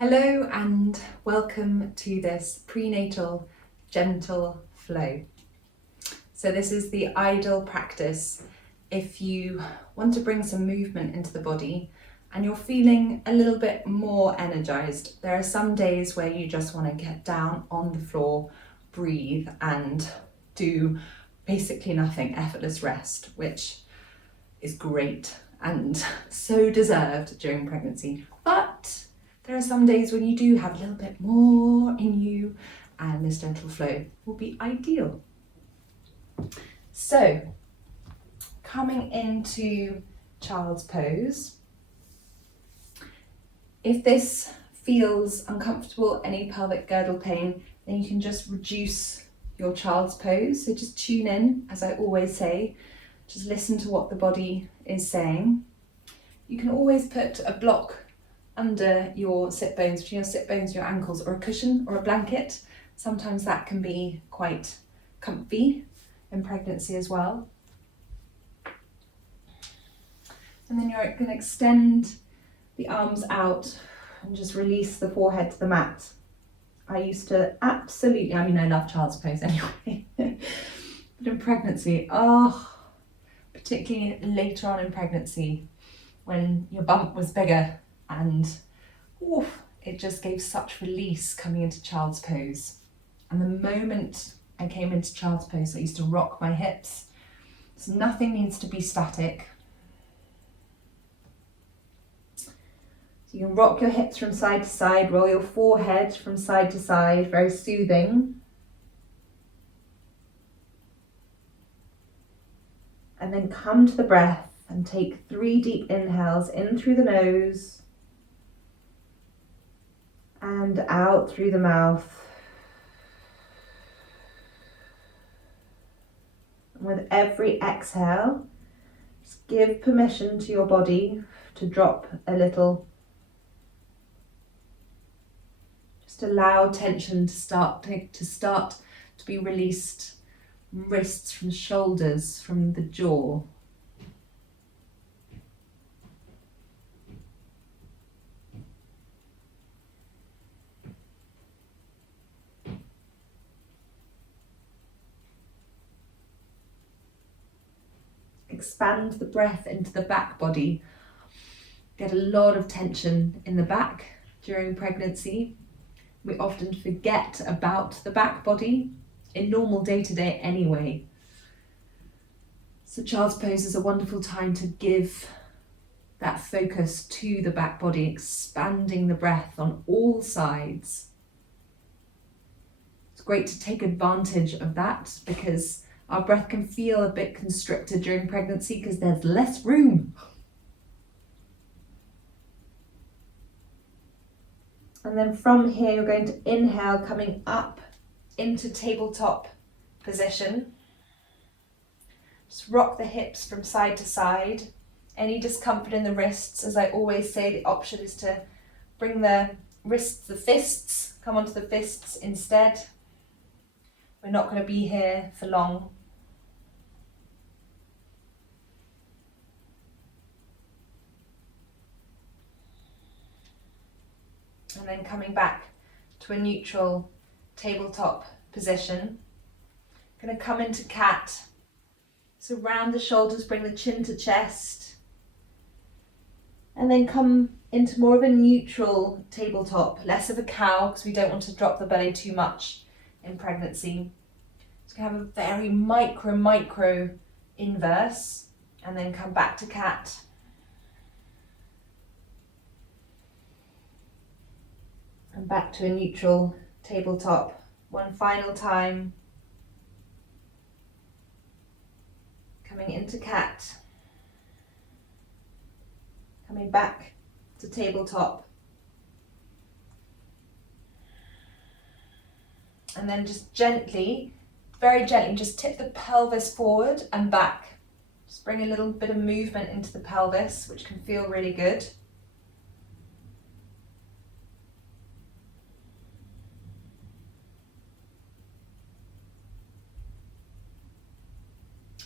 Hello and welcome to this prenatal gentle flow. So this is the ideal practice if you want to bring some movement into the body and you're feeling a little bit more energized. There are some days where you just want to get down on the floor, breathe and do basically nothing, effortless rest, which is great and so deserved during pregnancy. But there are some days when you do have a little bit more in you and this gentle flow will be ideal. So, coming into child's pose. If this feels uncomfortable, any pelvic girdle pain, then you can just reduce your child's pose. So just tune in, as I always say, just listen to what the body is saying. You can always put a block under your sit bones, between your sit bones, your ankles, or a cushion or a blanket. Sometimes that can be quite comfy in pregnancy as well. And then you're going to extend the arms out and just release the forehead to the mat. I used to absolutely, I love child's pose anyway, but in pregnancy, particularly later on in pregnancy, when your bump was bigger and it just gave such release coming into child's pose. And the moment I came into child's pose, I used to rock my hips. So nothing needs to be static. So you can rock your hips from side to side, roll your forehead from side to side, very soothing. And then come to the breath and take 3 deep inhales in through the nose and out through the mouth. And with every exhale, just give permission to your body to drop a little. Just allow tension to start to be released from wrists, from shoulders, from the jaw. Expand the breath into the back body. Get a lot of tension in the back during pregnancy. We often forget about the back body in normal day-to-day anyway. So child's pose is a wonderful time to give that focus to the back body, expanding the breath on all sides. It's great to take advantage of that because our breath can feel a bit constricted during pregnancy because there's less room. And then from here, you're going to inhale, coming up into tabletop position. Just rock the hips from side to side. Any discomfort in the wrists, as I always say, the option is to bring the wrists, the fists, come onto the fists instead. We're not going to be here for long. And then coming back to a neutral tabletop position. Going to come into cat. So round the shoulders, bring the chin to chest. And then come into more of a neutral tabletop, less of a cow because we don't want to drop the belly too much in pregnancy. So you can have a very micro inverse and then come back to cat. And back to a neutral tabletop. One final time. Coming into cat. Coming back to tabletop. And then just gently, very gently, just tip the pelvis forward and back. Just bring a little bit of movement into the pelvis, which can feel really good.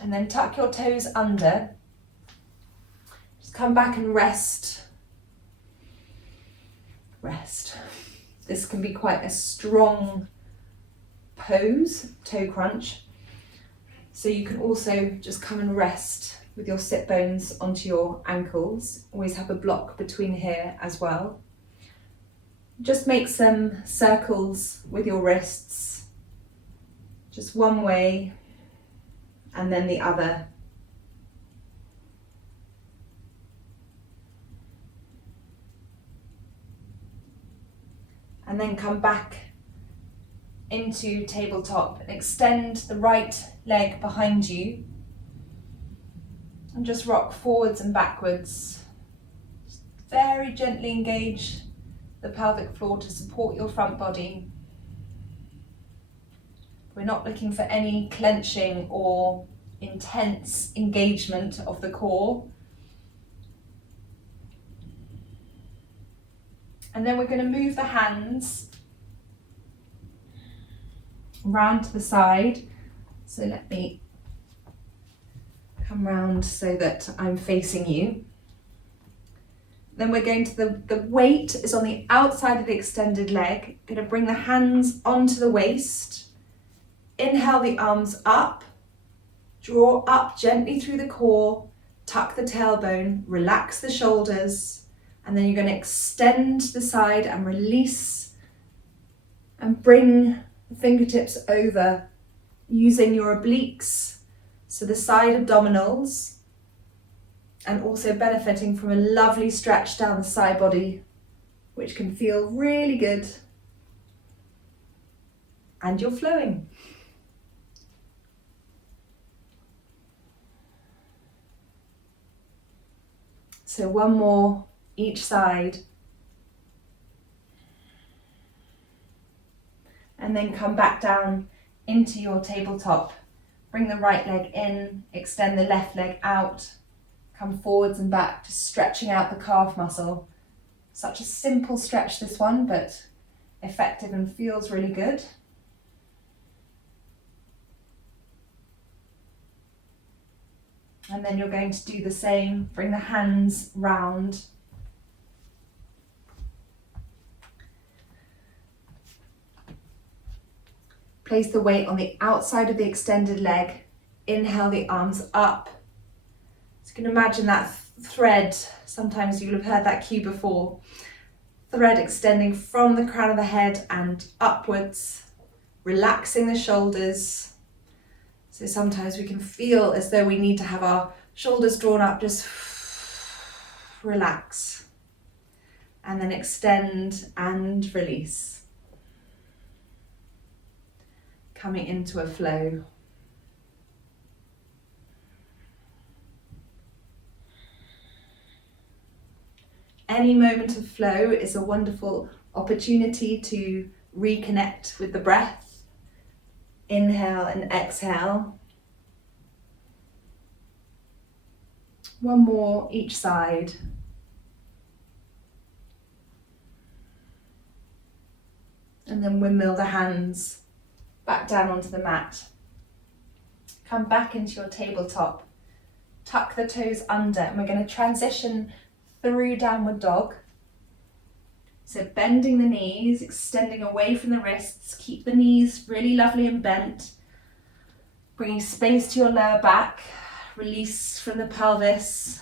And then tuck your toes under. Just come back and rest rest. This can be quite a strong pose, toe crunch. So you can also just come and rest with your sit bones onto your ankles. Always have a block between here as well. Just make some circles with your wrists, just one way and then the other. And then come back into tabletop and extend the right leg behind you and just rock forwards and backwards. Just very gently engage the pelvic floor to support your front body. We're not looking for any clenching or intense engagement of the core. And then we're going to move the hands round to the side. So let me come round so that I'm facing you. Then we're going to, the weight is on the outside of the extended leg. Going to bring the hands onto the waist. Inhale the arms up. Draw up gently through the core. Tuck the tailbone. Relax the shoulders. And then you're going to extend the side and release. And bring the fingertips over using your obliques. So the side abdominals. And also benefiting from a lovely stretch down the side body, which can feel really good. And you're flowing. So one more each side. And then come back down into your tabletop. Bring the right leg in, extend the left leg out. Come forwards and back, just stretching out the calf muscle. Such a simple stretch, this one, but effective and feels really good. And then you're going to do the same. Bring the hands round. Place the weight on the outside of the extended leg. Inhale the arms up. You can imagine that thread, sometimes you'll have heard that cue before, thread extending from the crown of the head and upwards, relaxing the shoulders. So sometimes we can feel as though we need to have our shoulders drawn up, just relax, and then extend and release. Coming into a flow. Any moment of flow is a wonderful opportunity to reconnect with the breath. Inhale and exhale. One more each side. And then windmill the hands back down onto the mat. Come back into your tabletop. Tuck the toes under, and we're going to transition through downward dog. So bending the knees, extending away from the wrists, keep the knees really lovely and bent. Bringing space to your lower back, release from the pelvis.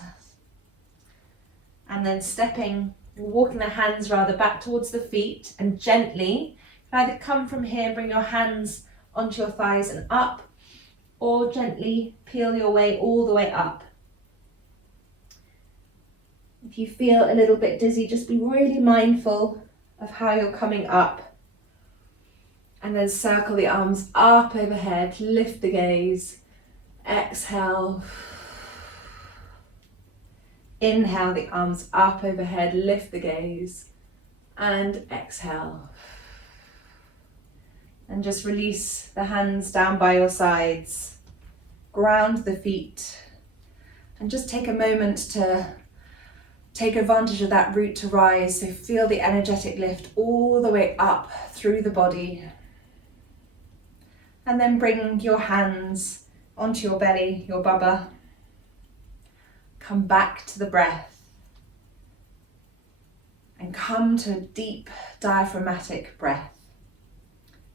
And then walking the hands rather back towards the feet, and gently, either come from here, bring your hands onto your thighs and up, or gently peel your way all the way up. If you feel a little bit dizzy, just be really mindful of how you're coming up. And then circle the arms up overhead, lift the gaze, exhale. Inhale the arms up overhead, lift the gaze, and exhale. And just release the hands down by your sides, ground the feet, and just take a moment to take advantage of that root to rise. So feel the energetic lift all the way up through the body. And then bring your hands onto your belly, your baba. Come back to the breath. and come to a deep diaphragmatic breath.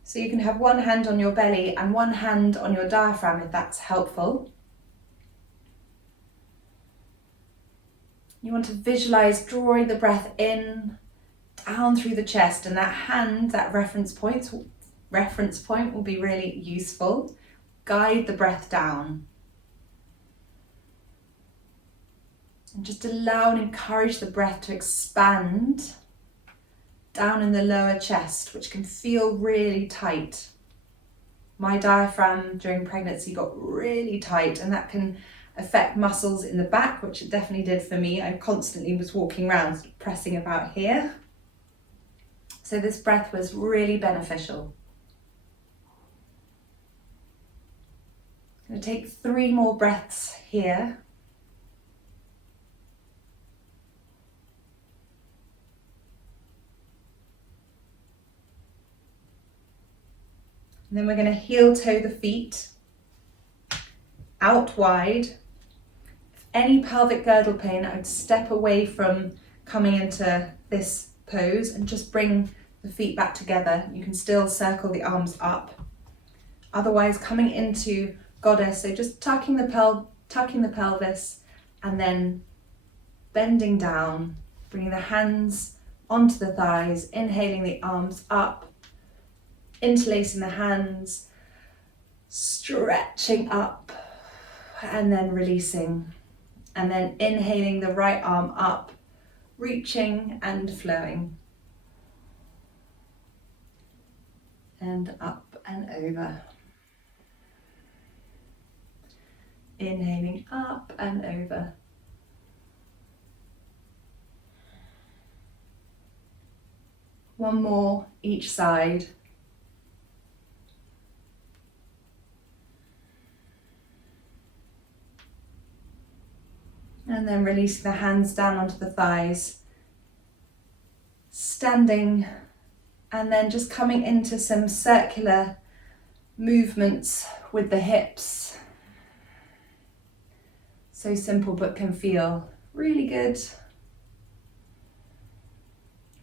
So you can have one hand on your belly and one hand on your diaphragm if that's helpful. You want to visualize drawing the breath in, down through the chest, and that hand, that reference point will be really useful. Guide the breath down. And just allow and encourage the breath to expand down in the lower chest, which can feel really tight. My diaphragm during pregnancy got really tight, and that can affect muscles in the back, which it definitely did for me. I constantly was walking around pressing about here. So this breath was really beneficial. I'm going to take 3 more breaths here. And then we're going to heel toe the feet out wide. If any pelvic girdle pain, I would step away from coming into this pose and just bring the feet back together. You can still circle the arms up. Otherwise, coming into goddess, so just tucking the pelvis and then bending down, bringing the hands onto the thighs, inhaling the arms up, interlacing the hands, stretching up and then releasing, and then inhaling the right arm up, reaching and flowing, and up and over. Inhaling up and over. One more each side. And then releasing the hands down onto the thighs. Standing and then just coming into some circular movements with the hips. So simple but can feel really good.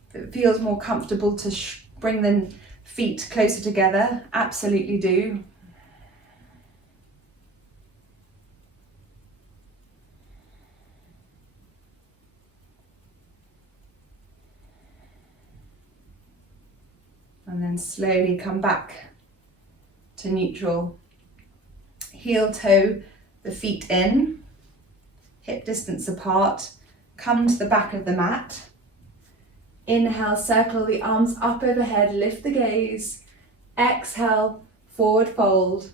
If it feels more comfortable to bring the feet closer together, absolutely do. And then slowly come back to neutral. Heel toe the feet in, hip distance apart. Come to the back of the mat. Inhale, circle the arms up overhead, lift the gaze. Exhale, forward fold.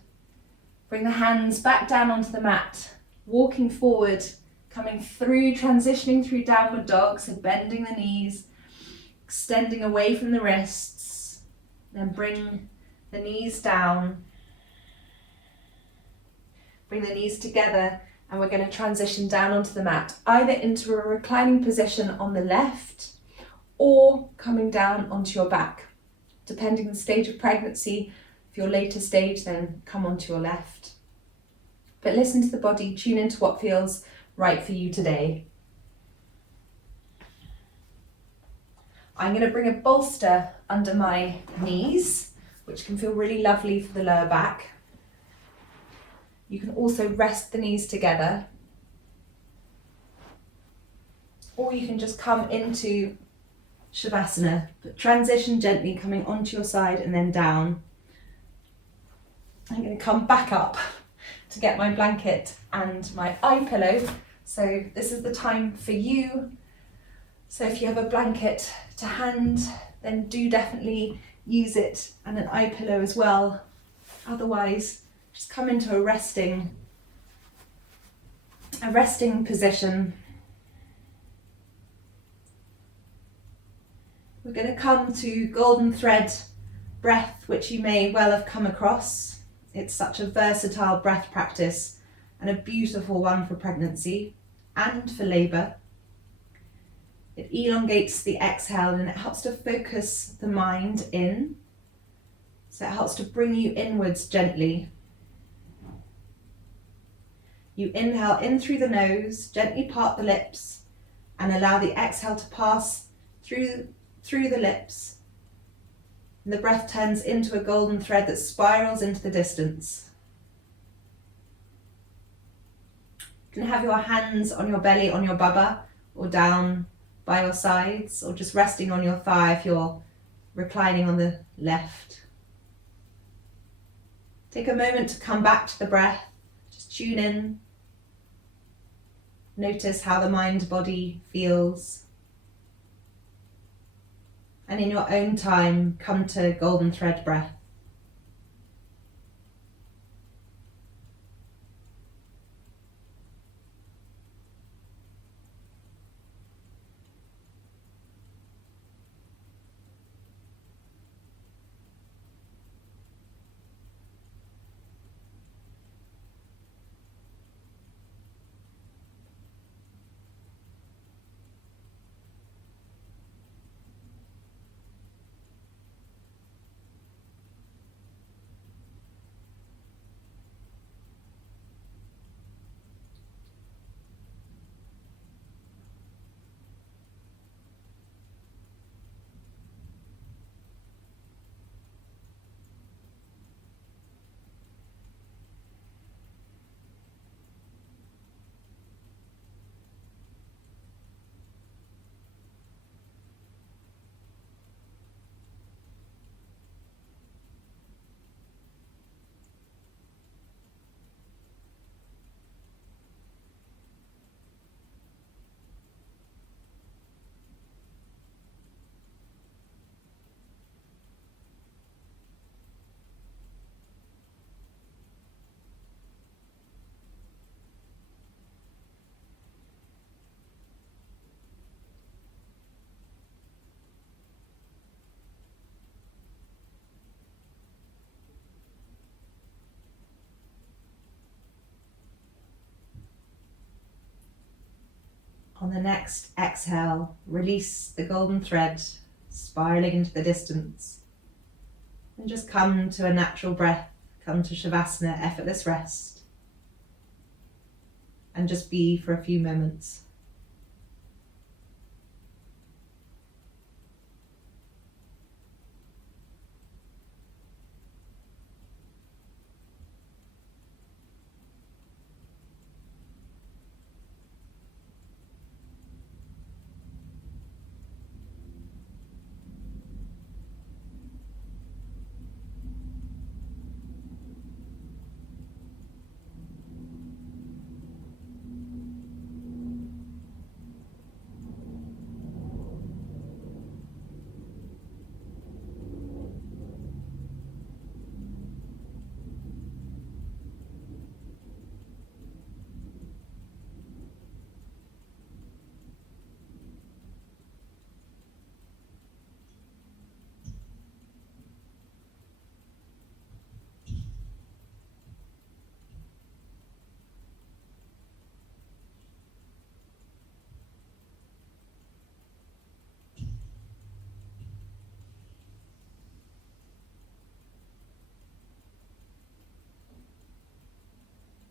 Bring the hands back down onto the mat, walking forward, coming through, transitioning through downward dog, so bending the knees, extending away from the wrists. Then bring the knees down. Bring the knees together, and we're going to transition down onto the mat, either into a reclining position on the left or coming down onto your back. Depending on the stage of pregnancy, if you're later stage, then come onto your left. But listen to the body, tune into what feels right for you today. I'm going to bring a bolster under my knees, which can feel really lovely for the lower back. You can also rest the knees together, or you can just come into Shavasana, but transition gently, coming onto your side and then down. I'm going to come back up to get my blanket and my eye pillow. So this is the time for you. So if you have a blanket to hand, then do definitely use it, and an eye pillow as well. Otherwise, just come into a resting position. We're going to come to golden thread breath, which you may well have come across. It's such a versatile breath practice and a beautiful one for pregnancy and for labour. It elongates the exhale and it helps to focus the mind in. So it helps to bring you inwards gently. You inhale in through the nose, gently part the lips, and allow the exhale to pass through the lips. And the breath turns into a golden thread that spirals into the distance. You can have your hands on your belly, on your baba, or down by your sides, or just resting on your thigh if you're reclining on the left. Take a moment to come back to the breath. Just tune in. Notice how the mind-body feels. And in your own time, come to golden thread breath. On the next exhale, release the golden thread, spiraling into the distance. And just come to a natural breath, come to Shavasana, effortless rest. And just be for a few moments.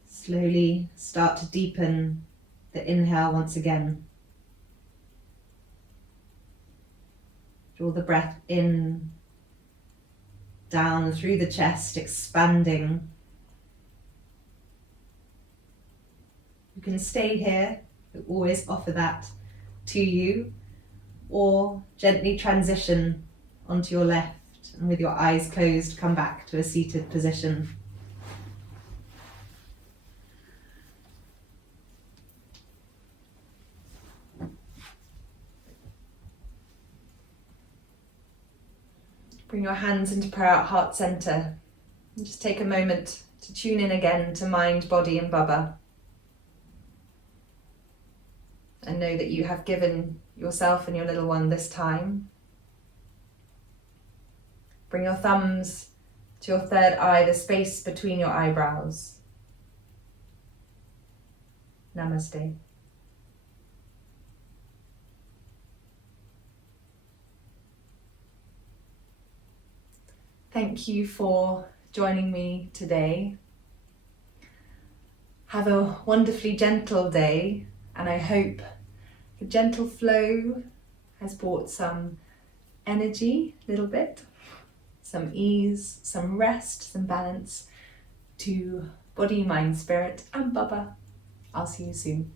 Slowly start to deepen the inhale once again. Draw the breath in, down through the chest, expanding. You can stay here, I always offer that to you, or gently transition onto your left and with your eyes closed, come back to a seated position. Bring your hands into prayer at heart center and just take a moment to tune in again to mind, body and baba. And know that you have given yourself and your little one this time. Bring your thumbs to your third eye, the space between your eyebrows. Namaste. Thank you for joining me today. Have a wonderfully gentle day, and I hope a gentle flow has brought some energy, a little bit, some ease, some rest, some balance to body, mind, spirit, and Bubba. I'll see you soon.